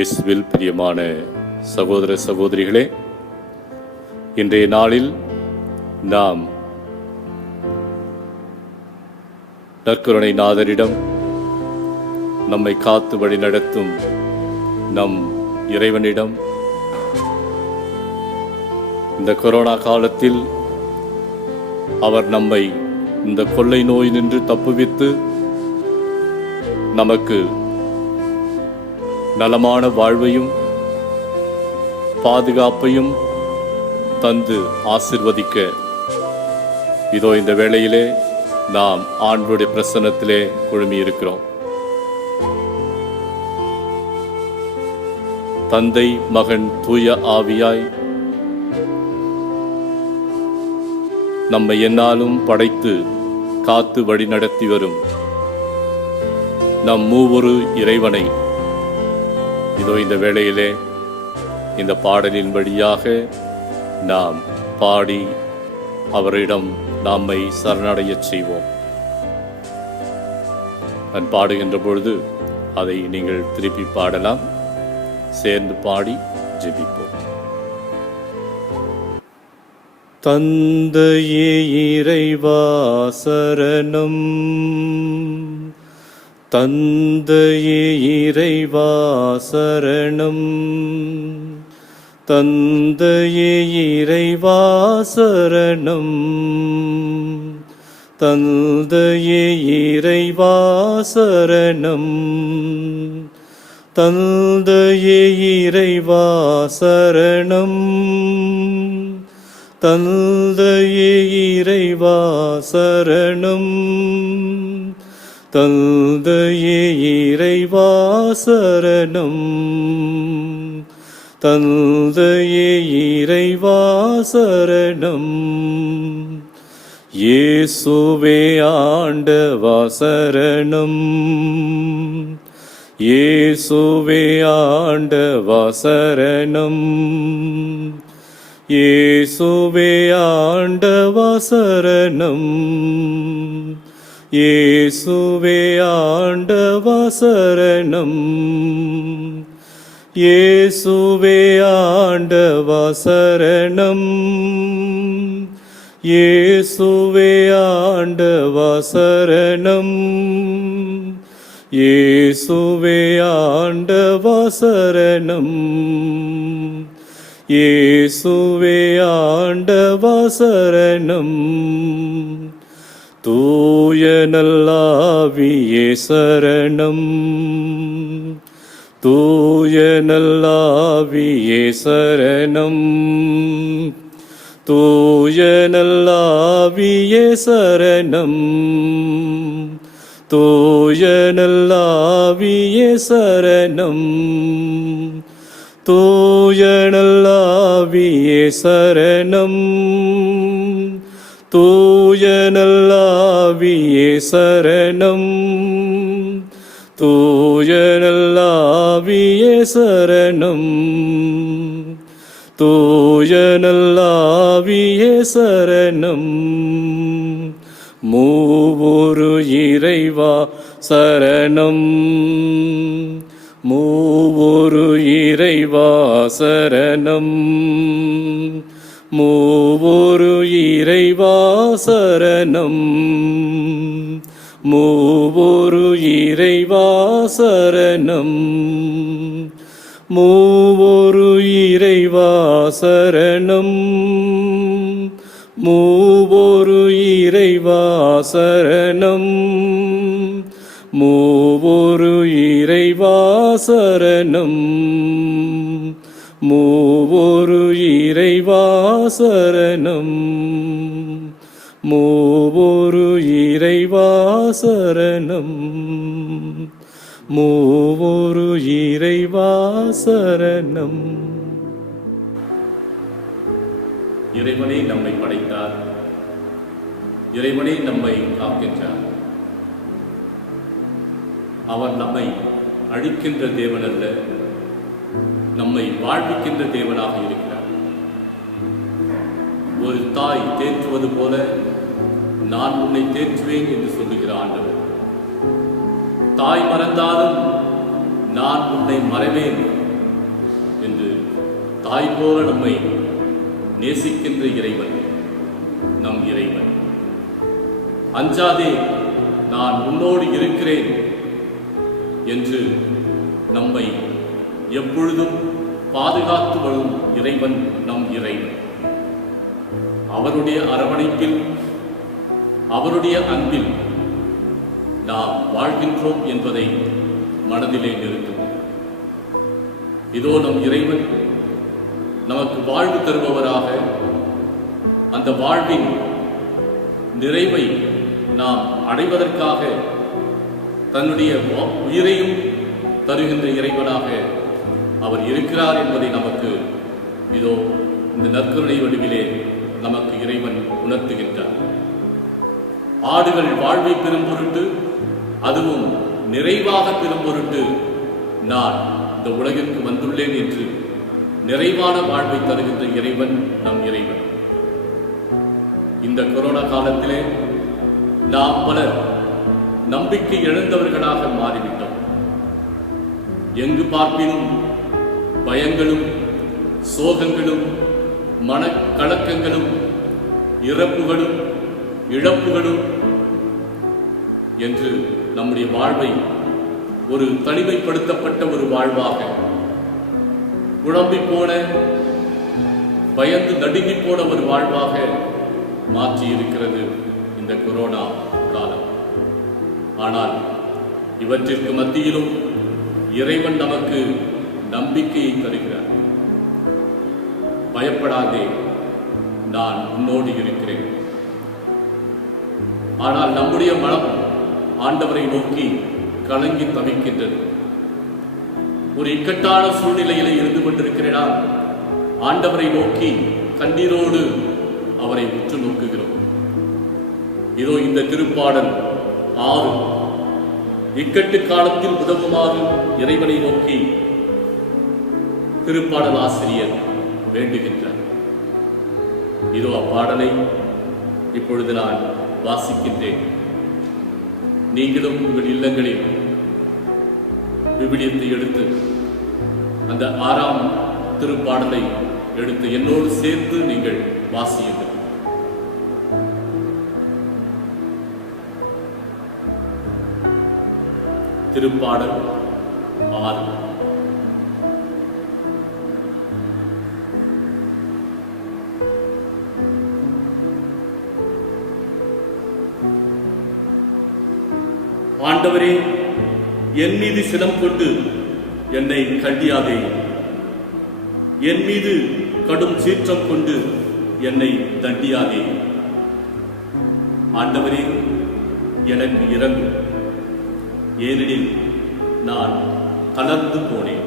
இயேசுவில் பிரியமான சகோதர சகோதரிகளே, இன்றைய நாளில் நாம் நற்கருணை நாதரிடம் நம்மை காத்து வழி நடத்தும் நம் இறைவனிடம் இந்த கொரோனா காலத்தில் அவர் நம்மை இந்த கொள்ளை நோய் நின்று தப்புவித்து நமக்கு நலமான வாழ்வையும் பாதுகாப்பையும் தந்து ஆசிர்வதிக்க இதோ இந்த வேளையிலே நாம் ஆண்டவருடைய பிரசன்னத்திலே குழுமி இருக்கிறோம். தந்தை மகன் தூய ஆவியாய் நம்மை எந்நாளும் படைத்து காத்து வழி நடத்தி வரும் நம் மூவொரு இறைவனை இதோ இந்த வேளையிலே இந்த பாடலின் வழியாக நாம் பாடி அவரிடம் நம்மை சரணடையச் செய்வோம். நான் பாடுகின்ற பொழுது அதை நீங்கள் திருப்பி பாடலாம். சேர்ந்து பாடி ஜெபிப்போம். தந்தையே இறைவா சரணம், தந்தையே இறைவா சரணம், தந்தையே இறைவா சரணம், தந்தையே இறைவா சரணம், தந்தையே இறைவா சரணம், தந்தையே இறைவா சரணம், தந்தையே இறைவா சரணம், தந்தையே இறைவா சரணம். இயேசுவே ஆண்டவா சரணம், இயேசுவே ஆண்டவா சரணம், இயேசுவே ஆண்டவா சரணம், இயேசுவே ஆண்டவா சரணம், இயேசுவே ஆண்டவா சரணம், இயேசுவே ஆண்டவா சரணம், இயேசுவே ஆண்டவா சரணம், இயேசுவே ஆண்டவா சரணம். தூய நல்லாவியே சரணம், தூய நல்லாவியே சரணம், தூய நல்லாவியே சரணம், தூய நல்லாவியே சரணம், தூய நல்லாவியே சரணம், தூய நல்லாவியே சரணம், தூய நல்லாவியே சரணம், தூய நல்லாவியே சரணம். மூவொரு இறைவா சரணம். மூவொரு இறைவா சரணம். மூவொரு இறைவா சரணம். மூவொரு இறைவா சரணம். மூவொரு இறைவா சரணம். மூவொரு இறைவா சரணம். மூவொரு இறைவா சரணம். மூவொரு இறைவா சரணம். மூவொரு இறைவா சரணம். மூவொரு இறைவா சரணம். இறைவனே நம்மை படைத்தார், இறைவனே நம்மை காக்கின்றார். அவர் நம்மை அழிக்கின்ற தேவன் அல்ல, நம்மை வாழ்விக்கின்ற தேவனாக இருக்கிறார். ஒரு தாய் தேற்றுவது போல நான் உன்னை தேற்றுவேன் என்று சொல்லுகிற ஆண்டவர். தாய் மறந்தாலும் நான் உன்னை மறவேன் என்று தாய் போல நம்மை நேசிக்கின்ற இறைவன் நம் இறைவன். அஞ்சாதே, நான் உன்னோடு இருக்கிறேன் என்று நம்மை எப்பொழுதும் பாதுகாத்து வரும் இறைவன் நம் இறைவன். அவருடைய அரவணைப்பில், அவருடைய அன்பில் நாம் வாழ்கின்றோம் என்பதை மனதிலே நிறுத்துவோம். இதோ நம் இறைவன் நமக்கு வாழ்வு தருபவராக, அந்த வாழ்வின் நிறைவை நாம் அடைவதற்காக தன்னுடைய உயிரையும் தருகின்ற இறைவனாக அவர் இருக்கிறார் என்பதை நமக்கு இதோ இந்த நற்கருணை வடிவிலே நமக்கு இறைவன் உணர்த்துகின்றார். ஆடுகள் வாழ்வை பெறும் பொருட்டு, அதுவும் நிறைவாக பெறும் பொருட்டு நான் இந்த உலகிற்கு வந்துள்ளேன் என்று நிறைவான வாழ்வை தருகின்ற இறைவன் நம் இறைவன். இந்த கொரோனா காலத்திலே நாம் பலர் நம்பிக்கை இழந்தவர்களாக மாறிவிட்டோம். எங்கு பார்ப்பினும் பயங்களும் சோகங்களும் மனக்கலக்கங்களும் இறப்புகளும் இழப்புகளும் என்று நம்முடைய வாழ்வை ஒரு தனிமைப்படுத்தப்பட்ட ஒரு வாழ்வாக, குழம்பி போன பயந்து நடுங்கி போன ஒரு வாழ்வாக மாற்றி இருக்கிறது இந்த கொரோனா காலம். ஆனால் இவற்றிற்கு மத்தியிலும் இறைவன் நமக்கு நம்பிக்கையை தருகிறார். பயப்படாதே, நான் உன்னோடு இருக்கிறேன். ஆனால் நம்முடைய மனம் ஆண்டவரை நோக்கி கலங்கி தவிக்கின்றது. ஒரு இக்கட்டான சூழ்நிலையிலே இருந்து கொண்டிருக்கிறேனா, ஆண்டவரை நோக்கி கண்ணீரோடு அவரை உற்று நோக்குகிறோம். இதோ இந்த திருப்பாடல் 6 இக்கட்டு காலத்தில் உதவுமாறு இறைவனை நோக்கி திருப்பாடல் ஆசிரியர் வேண்டுகின்றார். இதோ அப்பாடலை இப்பொழுது நான் வாசிக்கின்றேன். நீங்களும் உங்கள் இல்லங்களில் விவிலியத்தை எடுத்து அந்த 6ஆம் திருப்பாடலை எடுத்து என்னோடு சேர்த்து நீங்கள் வாசியுங்கள். திருப்பாடல் 6. ஆண்டவரே, என் மீது சினம் கொண்டு என்னை கண்டியாதே. என் மீது கடும் சீற்றம் கொண்டு என்னை தண்டியாதே. ஆண்டவரே, எனக்கு இரங்கும், ஏனெனில் நான் தளர்ந்து போனேன்.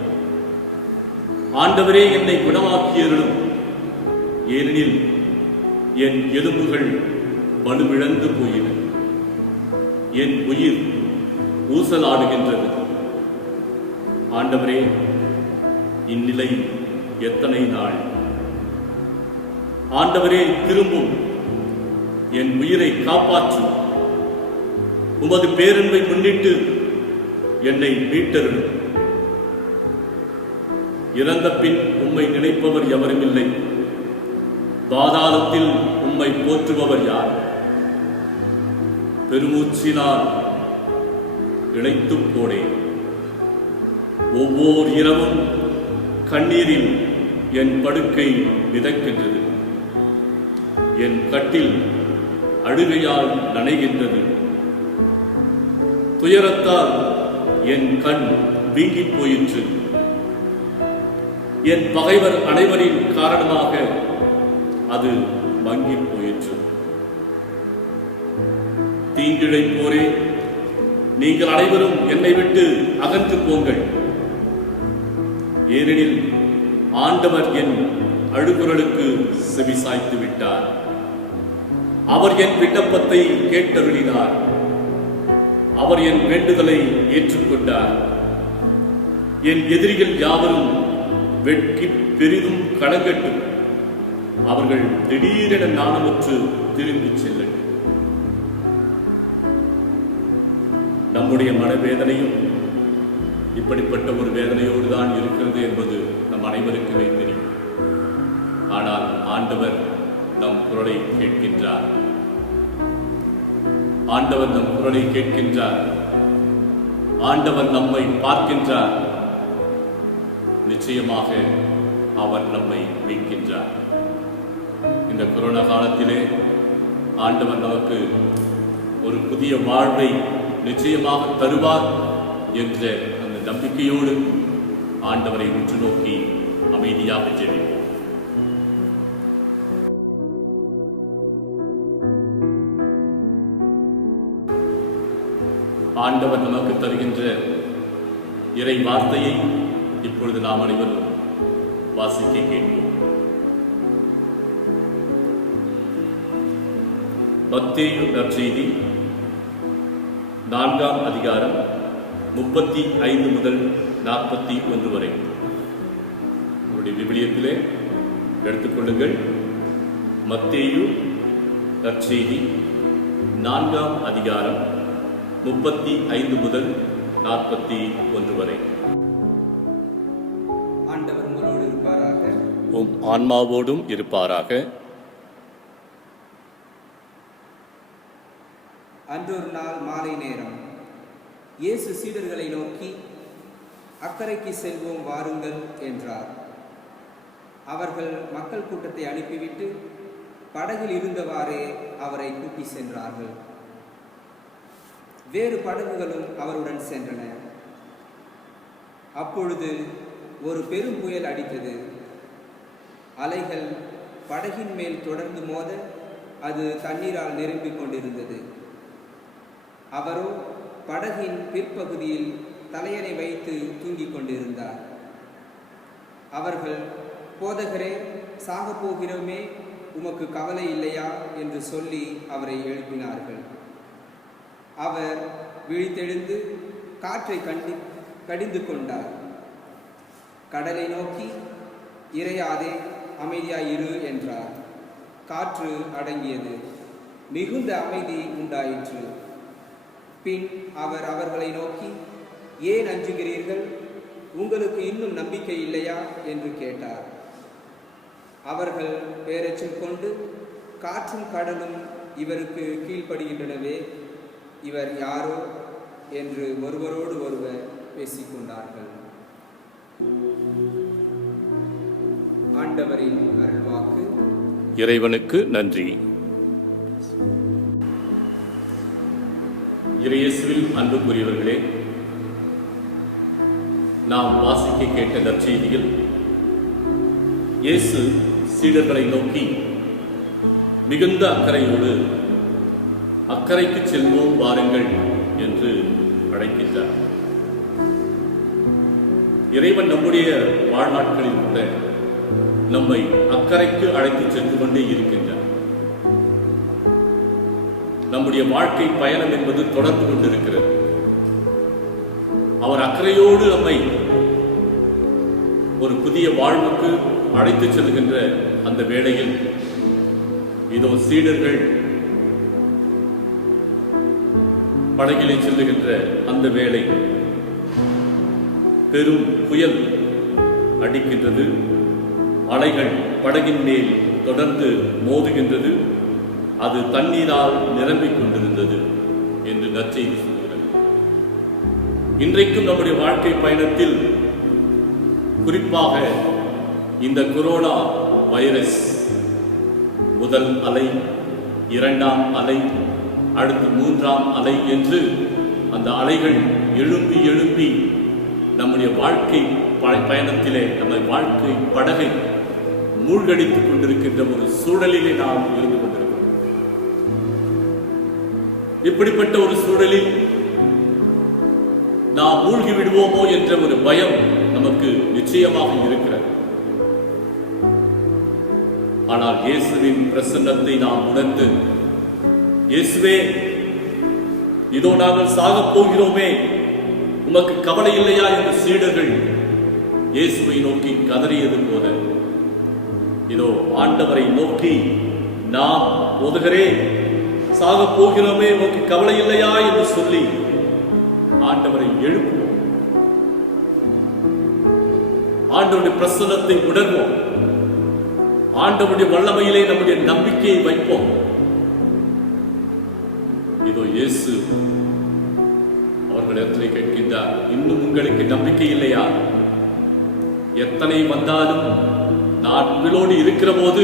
ஆண்டவரே, என்னை குணமாக்கியருளும், ஏனெனில் என் எலும்புகள் வலுவிழந்து போயின. என் உயிர் ஊசலாடுகின்றது. ஆண்டவரே, இந்நிலை எத்தனை நாள்? ஆண்டவரே திரும்பும், என் உயிரை காப்பாற்றும், உமது பேரன்பை முன்னிட்டு என்னை மீட்டருளும். இறந்த பின் உம்மை நினைப்பவர் எவரும் இல்லை. பாதாளத்தில் உம்மை போற்றுபவர் யார்? பெருமூச்சினால் இழைத்துப் போனேன். ஒவ்வொரு இரவும் கண்ணீரில் என் படுக்கை மிதக்கின்றது. என் கட்டில் அழுகையால் நனைகின்றது. துயரத்தால் என் கண் வீங்கிப் போயிற்று. என் பகைவர் அனைவரின் காரணமாக அது மங்கிப் போயிற்று. தீங்கிழைப்போரே, நீங்கள் அனைவரும் என்னை விட்டு அகன்று போங்கள். ஏனெனில் ஆண்டவர் என் அழுகுரலுக்கு செவிசாய்த்து விட்டார். அவர் என் விண்ணப்பத்தை கேட்டருளினார். அவர் என் வேண்டுதலை ஏற்றுக்கொண்டார். என் எதிரிகள் யாவரும் வெட்கி பெரிதும் கலங்கட்டும். அவர்கள் திடீரென நாணமுற்று திரும்பிச் செல்லட்டும். நம்முடைய மனவேதனையும் இப்படிப்பட்ட ஒரு வேதனையோடு தான் இருக்கிறது என்பது நம் அனைவருக்குமே தெரியும். ஆனால் ஆண்டவர் நம் குரலை கேட்கின்றார். ஆண்டவர் நம் குரலை கேட்கின்றார். ஆண்டவர் நம்மை பார்க்கின்றார். நிச்சயமாக அவர் நம்மை மீட்கின்றார். இந்த கொரோனா காலத்திலே ஆண்டவர் நமக்கு ஒரு புதிய வாழ்வை நிச்சயமாக தருவார் என்ற அந்த நம்பிக்கையோடு ஆண்டவரை உற்று நோக்கி அமைதியாக ஜெபிப்போம். ஆண்டவர் நமக்கு தருகின்ற இறை வார்த்தையை இப்பொழுது நாம் அனைவரும் வாசிக்க கேட்போம். மத்தேயு நற்செய்தி 4ஆம் அதிகாரம் 35 முதல் 41 வரை. உங்களுடைய விவிலியத்திலே எடுத்துக்கொள்ளுங்கள். மத்தேயு நற்செய்தி 4ஆம் அதிகாரம் 35 முதல் 41 வரை. ஆண்டவர் உங்களோடு இருப்பாராக. உம் ஆன்மாவோடும் இருப்பாராக. அன்றொரு நாள் மாலை நேரம் இயேசு சீடர்களை நோக்கி, அக்கரைக்கு செல்வோம் வாருங்கள் என்றார். அவர்கள் மக்கள் கூட்டத்தை அனுப்பிவிட்டு படகில் இருந்தவாறே அவரை கூட்டி சென்றார்கள். வேறு படகுகளும் அவருடன் சென்றன. அப்பொழுது ஒரு பெரும் புயல் அடித்தது. அலைகள் படகின் மேல் தொடர்ந்து மோத அது தண்ணீரால் நிரம்பிக் கொண்டிருந்தது. அவரோ படகின் பிற்பகுதியில் தலையணை வைத்து தூங்கிக் கொண்டிருந்தார். அவர்கள், போதகரே, சாகப் போகிறோமே, உமக்கு கவலை இல்லையா என்று சொல்லி அவரை எழுப்பினார்கள். அவர் விழித்தெழுந்து காற்றை கடிந்து கொண்டார். கடலை நோக்கி, இறையாதே, அமைதியாயிரு என்றார். காற்று அடங்கியது. மிகுந்த அமைதி உண்டாயிற்று. பின் அவர் அவர்களை நோக்கி, ஏன் அஞ்சுகிறீர்கள்? உங்களுக்கு இன்னும் நம்பிக்கை இல்லையா என்று கேட்டார். அவர்கள் பேரச்சம் கொண்டு, காற்றும் கடலும் இவருக்கு கீழ்ப்படுகின்றனவே, இவர் யாரோ என்று ஒருவரோடு ஒருவர் பேசிக்கொண்டார்கள். ஆண்டவரின் அருள்வாக்கு. இறைவனுக்கு நன்றி. இறையேசுவில் அன்புக்குரியவர்களே, நாம் வாசிக்க கேட்ட நற்செய்தியில் இயேசு சீடர்களை நோக்கி மிகுந்த அக்கறையோடு அக்கறைக்கு செல்வோம் வாருங்கள் என்று அழைக்கின்றார். இறைவன் நம்முடைய வாழ்நாட்களில் கூட நம்மை அக்கறைக்கு அழைத்து சென்று கொண்டே இருக்கின்றார். நம்முடைய வாழ்க்கை பயணம் என்பது தொடர்ந்து கொண்டிருக்கிறது. அவர் அக்கறையோடு நம்மை ஒரு புதிய வாழ்வுக்கு அழைத்து செல்கின்ற அந்த வேளையில் இதோ சீடர்கள் படகிலே செல்லுகின்ற அந்த வேளை பெரும் புயல் அடிக்கின்றது. அலைகள் படகின் மேல் தொடர்ந்து மோதுகின்றது. அது தண்ணீரால் நிரம்பிக் கொண்டிருந்தது என்று நற்செய்தி சொல்கிறது. இன்றைக்கும் நம்முடைய வாழ்க்கை பயணத்தில் குறிப்பாக இந்த கொரோனா வைரஸ் முதல் அலை, இரண்டாம் அலை, அடுத்து மூன்றாம் அலை என்று அந்த அலைகள் எழும்பி எழும்பி நம்முடைய வாழ்க்கை பயணத்திலே நம்ம வாழ்க்கை படகை மூழ்கடித்துக் கொண்டிருக்கின்ற ஒரு சூழலிலே நாம் இருந்து கொண்டிருக்கிறோம். இப்படிப்பட்ட ஒரு சூழலில் நாம் மூழ்கி விடுவோமோ என்ற ஒரு பயம் நமக்கு நிச்சயமாக இருக்கிறது. ஆனால் இயேசுவின் பிரசன்னத்தை நாம் உணர்ந்து, இயேசுவே, இதோ நாங்கள் சாகப் போகிறோமே, உமக்கு கவலை இல்லையா என்று சீடர்கள் இயேசுவை நோக்கி கதறியது போல, இதோ ஆண்டவரை நோக்கி நாம் போதகரே சாகப் போகிறோமே, உமக்கு கவலை இல்லையா என்று சொல்லி ஆண்டவரை எழுப்புவோம். ஆண்டவருடைய பிரசன்னத்தை உணர்வோம். ஆண்டவருடைய வல்லமையிலே நம்முடைய நம்பிக்கையை வைப்போம். இதோ இயேசு அவர்களிடத்திலே கேட்கின்றார், இன்னும் உங்களுக்கு நம்பிக்கை இல்லையா? எத்தனை வந்தாலும் நான் உங்களோடு இருக்கிற போது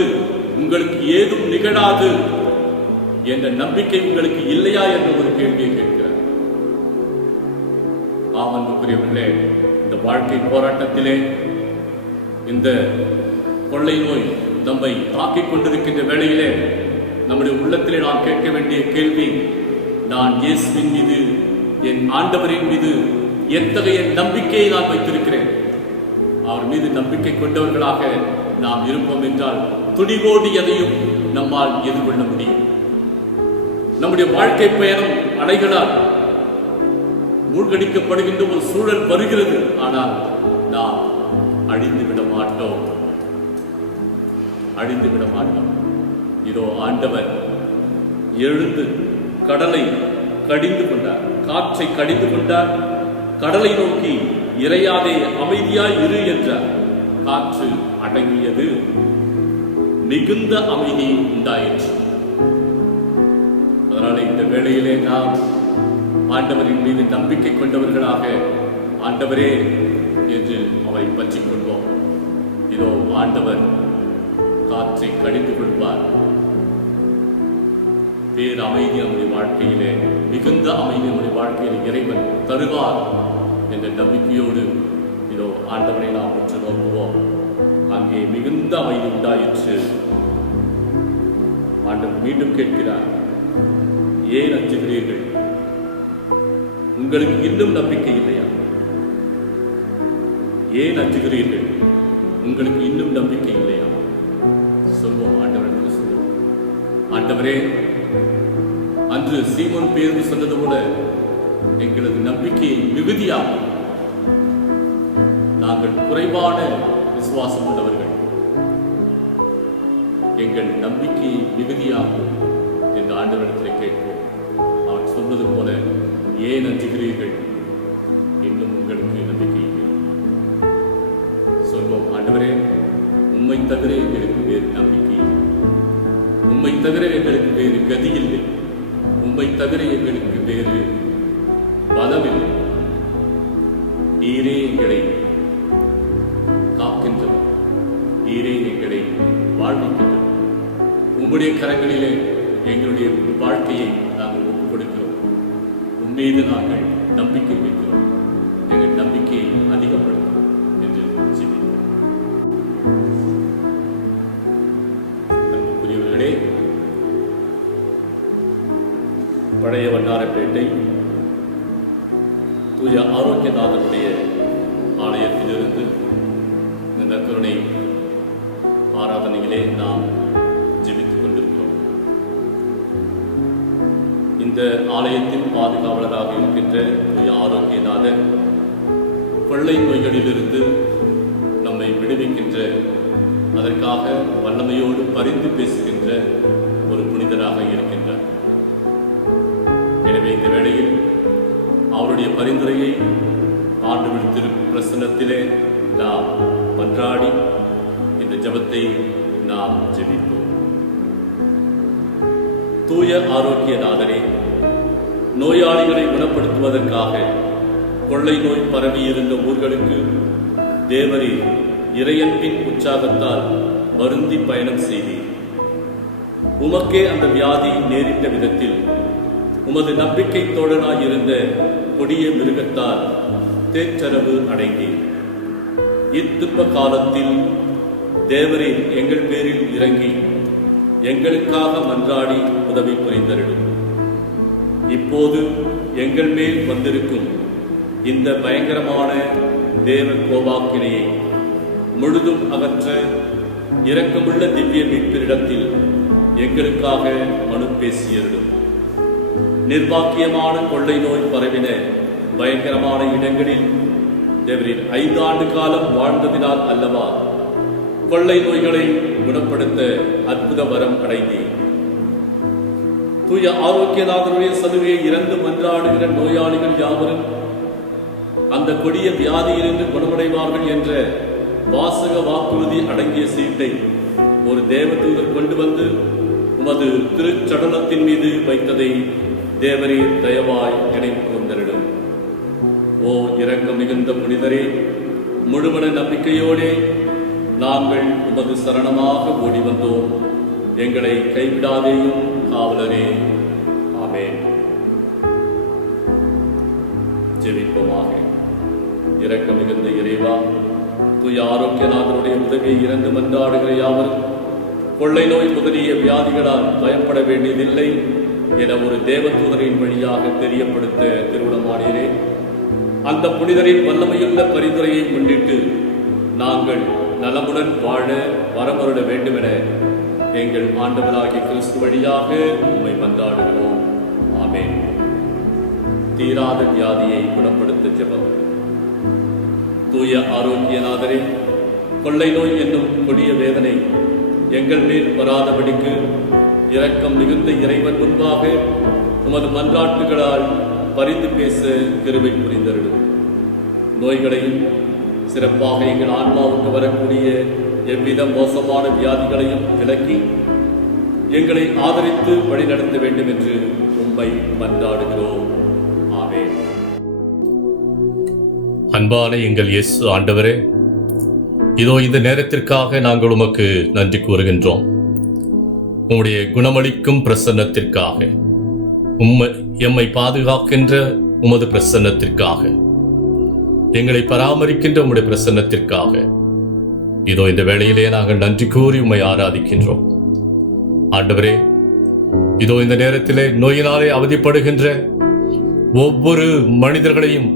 உங்களுக்கு ஏதும் நிகழாது என்ற நம்பிக்கை உங்களுக்கு இல்லையா என்ற ஒரு கேள்வியை கேட்கிறார். அன்புக்குரியவர்களே, இந்த வாழ்க்கை போராட்டத்திலே இந்த கொள்ளை நோய் நம்மை தாக்கிக் கொண்டிருக்கின்ற வேளையிலே நம்முடைய உள்ளத்திலே நாம் கேட்க வேண்டிய கேள்வி, நான் இயேசுவின் மீது, என் ஆண்டவரின் மீது எத்தகைய நம்பிக்கையை நான் வைத்திருக்கிறேன்? அவர் மீது நம்பிக்கை கொண்டவர்களாக நாம் இருப்போம் என்றால் துணிவோடு எதையும் நம்மால் எதிர்கொள்ள முடியும். நம்முடைய வாழ்க்கை பயணம் அலைகளால் மூழ்கடிக்கப்படுகின்ற ஒரு சூழல் வருகிறது. ஆனால் நாம் அழிந்துவிட மாட்டோம். இதோ ஆண்டவர் எழுந்து கடலை கடிந்து கொண்டார், காற்றை கடிந்து கொண்டார். கடலை நோக்கி இறையாதே, அமைதியாய் இரு என்றார். காற்று அடங்கியது, மிகுந்த அமைதி உண்டாயிற்று. அதனால இந்த வேளையிலே நாம் ஆண்டவரின் மீது நம்பிக்கை கொண்டவர்களாக, ஆண்டவரே என்று அவரை பற்றிக் கொள்வோம். இதோ ஆண்டவர் காற்றை கடிந்து கொள்வார். பேர் அமைதி நம்முடைய வாழ்க்கையிலே, மிகுந்த அமைதி நம்முடைய வாழ்க்கையில் இறைவன் தருவார் என்ற நம்பிக்கையோடு இதோ ஆண்டவரை நாம் உற்று நோக்குவோம். அங்கே மிகுந்த அமைதி உண்டாயிற்று. ஆண்டவர் மீண்டும் கேட்கிறார், ஏன் அஞ்சுகிறீர்கள்? உங்களுக்கு இன்னும் நம்பிக்கை இல்லையா? ஏன் அஞ்சுகிறீர்கள்? உங்களுக்கு இன்னும் நம்பிக்கை இல்லையா? சொல்வோம், ஆண்டவரிடத்தில் சொல்வோம், ஆண்டவரே, அன்று சீமோன் பேதுரு சொன்னது போல எங்களது நம்பிக்கையை மிகுதியாகும். நாங்கள் குறைவான விசுவாசம் உள்ளவர்கள், எங்கள் நம்பிக்கையை மிகுதியாகும் என்று ஆண்டவரிடத்தில் கேட்போம். அவர் சொன்னது போல, ஏன் அஞ்சுகிறீர்கள்? இன்னும் உங்களுக்கு நம்பிக்கை இல்லை. சொல்வோம், ஆண்டவரே, உம்மை தவிர எங்களுக்கு வேறு நம்பிக்கை இல்லை. உம்மை தவிர எங்களுக்கு வேறு கதி இல்லை. உம்மை தவிர எங்களுக்கு வேறு பலமில்லை. நீரே எங்களை காக்கின்றவர், நீரே எங்களை வாழ்விக்கின்றவர். உம்முடைய கரங்களிலே எங்களுடைய வாழ்க்கையை நாங்கள் ஒப்புக் கொடுக்கிறோம். உம்மீது நாங்கள் நம்பிக்கை வைக்கிறோம். எங்கள் நம்பிக்கையை அதிகப்படுத்தும் என்று சொல்லியிருக்கிறோம். அன்புக்குரியவர்களே, பழைய வண்ணாரப்பேட்டை தூய ஆரோக்கியநாதனுடைய ஆலயத்திலிருந்து இந்த நற்கருணை ஆராதனையிலே நாம் ஜெபித்துக் கொண்டிருக்கிறோம். இந்த ஆலயத்தின் பாதுகாவலராக இருக்கின்ற தூய ஆரோக்கியநாதர் கொள்ளை நோய்களிலிருந்து நம்மை விடுவிக்கின்ற, அதற்காக வல்லமையோடு பரிந்து பேசுகின்ற வேளையில் அவருடைய பரிந்துரையை ஆண்டவர் திரு பிரசன்னத்திலே நாம் மன்றாடி இந்த ஜெபத்தை நாம் ஜெபிப்போம். தூய ஆரோக்கியநாதரே, நோயாளிகளை குணப்படுத்துவதற்காக கொள்ளை நோய் பரவியிருந்த ஊர்களுக்கு தேவரீர் இறையன்பின் உற்சாகத்தால் வருந்தி பயணம் செய்தீர். உமக்கே அந்த வியாதி நேரிட்ட விதத்தில் உமது நம்பிக்கை தோழனாயிருந்த கொடிய மிருகத்தால் தேற்றரவு அடைந்தீர். இத்துன்ப காலத்தில் தேவரீர் எங்கள் பேரில் இறங்கி எங்களுக்காக மன்றாடி உதவி புரிந்தருளும். இப்போது எங்கள் மேல் வந்திருக்கும் இந்த பயங்கரமான தேவ கோபாக்கினையை முழுதும் அகற்ற இரக்கமுள்ள திவ்ய மீட்பிரிடத்தில் எங்களுக்காக மனு பேசியருளும். நிர்வாக்கியமான கொள்ளை நோய் பரவின பயங்கரமான இடங்களில் தேவரின் 5 ஆண்டு காலம் வாழ்ந்ததினால் அல்லவா கொள்ளை நோய்களை குணப்படுத்த அற்புத வரம் அடைந்தேன். தூய ஆரோக்கியநாதனுடைய சலுகையை இறந்து மன்றாடுகிற நோயாளிகள் யாவரும் அந்த கொடிய வியாதியிலிருந்து குணமடைவார்கள் என்ற வாசக வாக்குறுதி அடங்கிய சீட்டை ஒரு தேவதூதர் கொண்டு வந்து உமது திருச்சடலத்தின் மீது வைத்ததை தேவரீர் தயவாய் நினைவு கூர்ந்தருளும். ஓ இரக்கம் மிகுந்த புனிதரே, முழுமன நம்பிக்கையோடே நாங்கள் உமது சரணமாக ஓடி வந்தோம். எங்களை கைவிடாதேயும் காவலரே. ஆமென். ஜெபிப்போமாக. இரக்கம் மிகுந்த இறைவா, தூய ஆரோக்கியநாதனுடைய உதவியை இறந்து மன்றாடுகிற யாவரும் கொள்ளை நோய் முதலிய வியாதிகளால் பயப்பட வேண்டியதில்லை என ஒரு தேவதூதரின் வழியாக தெரியப்படுத்த திருவுளமானீரே. அந்த புனிதரின் வல்லமையுள்ள பரிந்துரையை முன்னிட்டு நாங்கள் நலமுடன் வாழ வரமருட வேண்டுமென எங்கள் ஆண்டவராகிய கிறிஸ்து வழியாக உம்மை மன்றாடுகிறோம். ஆமென். தீராத வியாதியை குணப்படுத்த ஜெபம். தூய ஆரோக்கியநாதரே, கொள்ளை நோய் என்னும் கொடிய வேதனை எங்கள் மேல் வராதபடிக்கு இரக்கம் மிகுந்த இறைவன் முன்பாக உமது மன்றாட்டுகளால் பரிந்து பேச கிருபை புரிந்தருளும். நோய்களையும் சிறப்பாக எங்கள் ஆன்மாவுக்கு வரக்கூடிய எவ்வித மோசமான வியாதிகளையும் விலக்கி எங்களை ஆதரித்து வழிநடத்த வேண்டும் என்று உம்மை மன்றாடுகிறோம். ஆமென். அன்பான எங்கள் இயேசு ஆண்டவரே, இதோ இந்த நேரத்திற்காக நாங்கள் உமக்கு நன்றி கூறுகின்றோம். உம்முடைய குணமளிக்கும் பிரசன்னத்திற்காக, எம்மை பாதுகாக்கின்ற உமது பிரசன்னத்திற்காக, எங்களை பராமரிக்கின்ற உம்முடைய பிரசன்னத்திற்காக இதோ இந்த வேளையிலே நாங்கள் நன்றி கூறி உம்மை ஆராதிக்கின்றோம். ஆண்டவரே, இதோ இந்த நேரத்திலே நோயினாலே அவதிப்படுகின்ற ஒவ்வொரு மனிதர்களையும்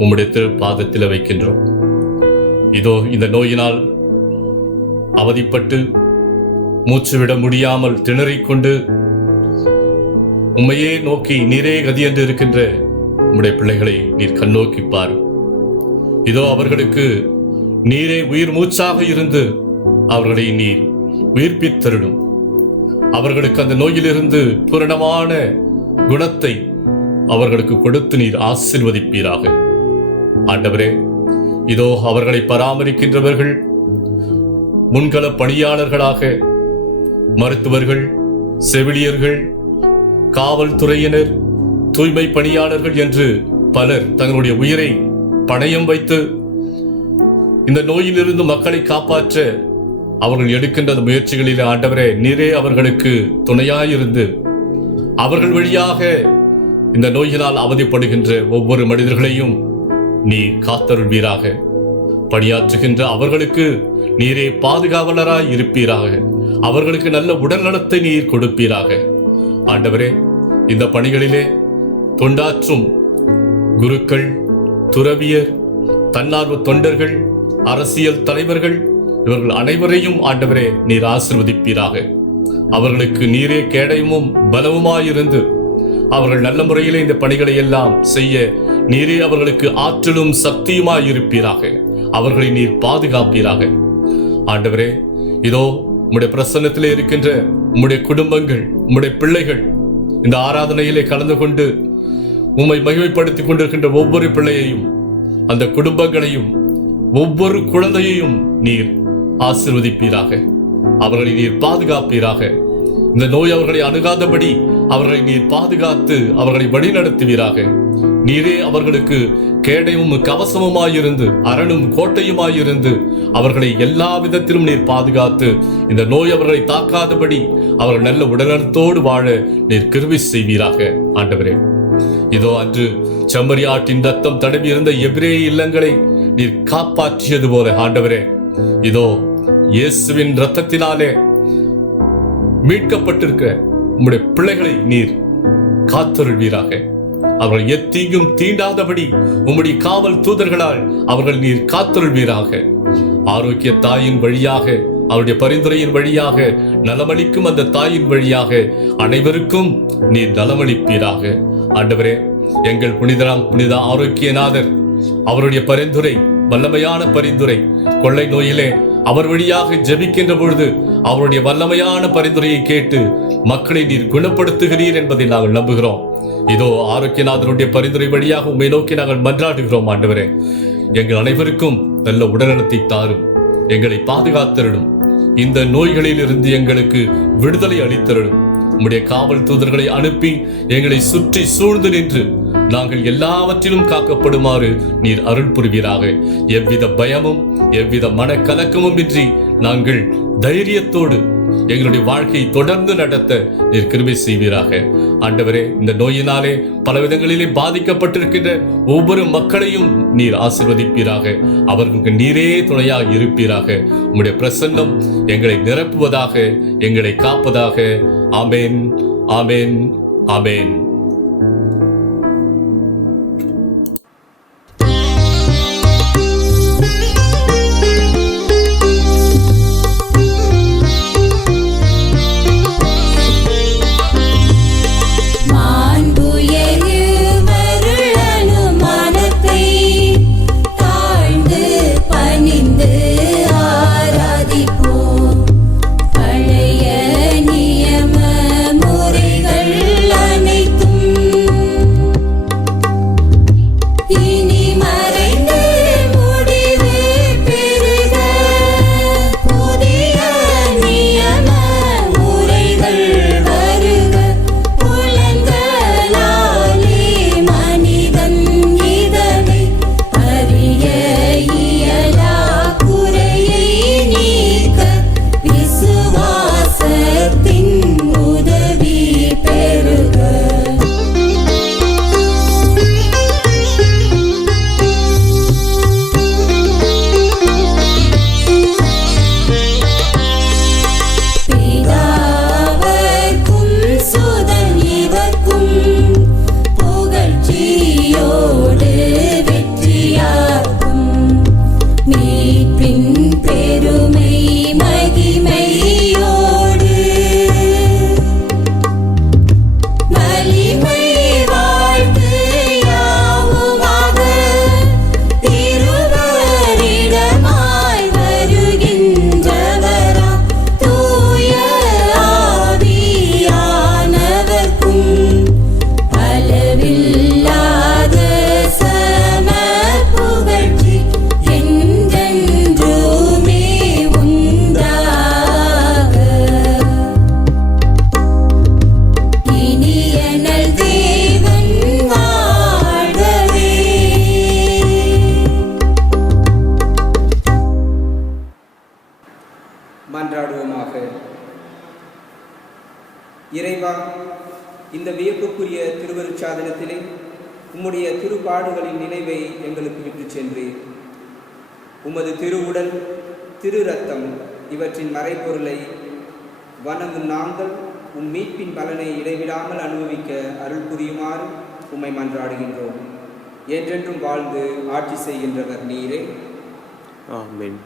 உம்முடைய திருப்பாதத்தில் வைக்கின்றோம். இதோ இந்த நோயினால் அவதிப்பட்டு மூச்சுவிட முடியாமல் திணறிக்கொண்டு உம்மையே நோக்கி நீரே கதி என்று இருக்கின்ற உம்முடைய பிள்ளைகளை நீர் கண்ணோக்கிப்பார். இதோ அவர்களுக்கு நீரே உயிர் மூச்சாக இருந்து அவர்களை நீர் உயிர்ப்பித்தருளும். அவர்களுக்கு அந்த நோயிலிருந்து பூரணமான குணத்தை அவர்களுக்கு கொடுத்து நீர் ஆசீர்வதிப்பீராக. ஆண்டவரே, இதோ அவர்களை பராமரிக்கின்றவர்கள் முன்கள பணியாளர்களாக மருத்துவர்கள், செவிலியர்கள், காவல்துறையினர், தூய்மை பணியாளர்கள் என்று பலர் தங்களுடைய உயிரை பணயம் வைத்து இந்த நோயிலிருந்து மக்களை காப்பாற்ற அவர்கள் எடுக்கின்ற முயற்சிகளில் ஆண்டவரே நீரே அவர்களுக்கு துணையாயிருந்து அவர்கள் வழியாக இந்த நோயினால் அவதிப்படுகின்ற ஒவ்வொரு மனிதர்களையும் நீர் காத்தருள்வீராக. பணியாற்றுகின்ற அவர்களுக்கு நீரே பாதுகாவலராய் இருப்பீராக. அவர்களுக்கு நல்ல உடல் நலத்தை நீர் கொடுப்பீராக. ஆண்டவரே, இந்த பணிகளிலே தொண்டாற்றும் குருக்கள், துறவியர், தன்னார்வ தொண்டர்கள், அரசியல் தலைவர்கள் இவர்கள் அனைவரையும் ஆண்டவரே நீர் ஆசீர்வதிப்பீராக. அவர்களுக்கு நீரே கேடயமும் பலவுமாயிருந்து அவர்கள் நல்ல முறையிலே இந்த பணிகளை எல்லாம் செய்ய நீரே அவர்களுக்கு ஆற்றலும் சக்தியுமாயிருப்பீராக. அவர்களை நீர் பாதுகாப்பீராக. ஆண்டவரே, இதோ உம்முடைய பிரசன்னத்திலே இருக்கின்ற உம்முடைய குடும்பங்கள், உம்முடைய பிள்ளைகள் இந்த ஆராதனையிலே கலந்து கொண்டு உம்மை மகிமைப்படுத்திக் கொண்டிருக்கின்ற ஒவ்வொரு பிள்ளையையும், அந்த குடும்பங்களையும், ஒவ்வொரு குழந்தையையும் நீர் ஆசீர்வதிப்பீராக. அவர்களை நீர் பாதுகாப்பீராக. இந்த நோய் அவர்களை அணுகாதபடி அவர்களை நீர் பாதுகாத்து அவர்களை வழிநடத்துவீராக. நீரே அவர்களுக்கு கேடயமும் கவசமுமாயிருந்து அரணும் கோட்டையுமாயிருந்து அவர்களை எல்லா விதத்திலும் நீர் பாதுகாத்து இந்த நோய் அவர்களை தாக்காதபடி அவர்கள் நல்ல உடல்நலத்தோடு வாழ நீர் கிருபை செய்வீராக. ஆண்டவரே, இதோ அன்று செம்மறியாட்டின் ரத்தம் தடவி இருந்த எபிரேய இல்லங்களை நீர் காப்பாற்றியது போல ஆண்டவரே, இதோ இயேசுவின் ரத்தத்தினாலே மீட்கப்பட்டிருக்கிற உம்முடைய பிள்ளைகளை நீர் காத்தருள்வீராக. அவர்கள் எத்தீங்கும் தீண்டாதபடி உம்முடைய காவல் தூதர்களால் அவர்கள் நீர் காத்தருள்வீராக. ஆரோக்கிய தாயின் வழியாக, அவருடைய பரிந்துரையின் வழியாக, நலமளிக்கும் அந்த தாயின் வழியாக அனைவருக்கும் நீர் நலமளிப்பீராக. ஆண்டவரே, எங்கள் புனித ஆரோக்கியநாதர் அவருடைய பரிந்துரை, வல்லமையான பரிந்துரை, கொள்ளை நோயிலே அவர் வழியாக ஜெபிக்கின்ற பொழுது அவருடைய வல்லமையான பரிந்துரையை கேட்டு மக்களை நீர் குணப்படுத்துகிறீர் என்பதை நாங்கள் நம்புகிறோம். இதோ ஆரோக்கியநாதனுடைய பரிந்துரை வழியாக உம்மை நோக்கி நாங்கள் மன்றாடுகிறோம். ஆண்டவரே, எங்கள் அனைவருக்கும் நல்ல உடல்நலத்தை தாரும், எங்களை பாதுகாத்தருடும், இந்த நோய்களில் இருந்து எங்களுக்கு விடுதலை அளித்தருடும். உம்முடைய காவல் தூதர்களை அனுப்பி எங்களை சுற்றி சூழ்ந்து நின்று நாங்கள் எல்லாவற்றிலும் காக்கப்படுமாறு நீர் அருள் புரிவீராக. எவ்வித பயமும் எவ்வித மனக்கலக்கமும் இன்றி நாங்கள் தைரியத்தோடு எங்களுடைய வாழ்க்கையை தொடர்ந்து நடத்த நீர் கிருபை செய்வீராக. ஆண்டவரே, இந்த நோயினாலே பல விதங்களிலே பாதிக்கப்பட்டிருக்கின்ற ஒவ்வொரு மக்களையும் நீர் ஆசீர்வதிப்பீராக. அவர்களுக்கு நீரே துணையாக இருப்பீராக. உம்முடைய பிரசன்னம் எங்களை நிரப்புவதாக, எங்களை காப்பதாக. ஆமென், ஆமென், ஆமென். மன்றாடுவோமாக. இறைவா, இந்த வியப்புக்குரிய திருவருட்சாதனத்திலே உம்முடைய திருப்பாடுகளின் நினைவை எங்களுக்கு விட்டுச் சென்றீர். உமது திருவுடல், திரு ரத்தம் இவற்றின் மறைப்பொருளை வணங்கும் நாங்கள் உம் மீட்பின் பலனை இடைவிடாமல் அனுபவிக்க அருள் புரியுமாறு உம்மை மன்றாடுகின்றோம். என்றென்றும் வாழ்ந்து ஆட்சி செய்கின்றவர் நீரே. ஆமென்.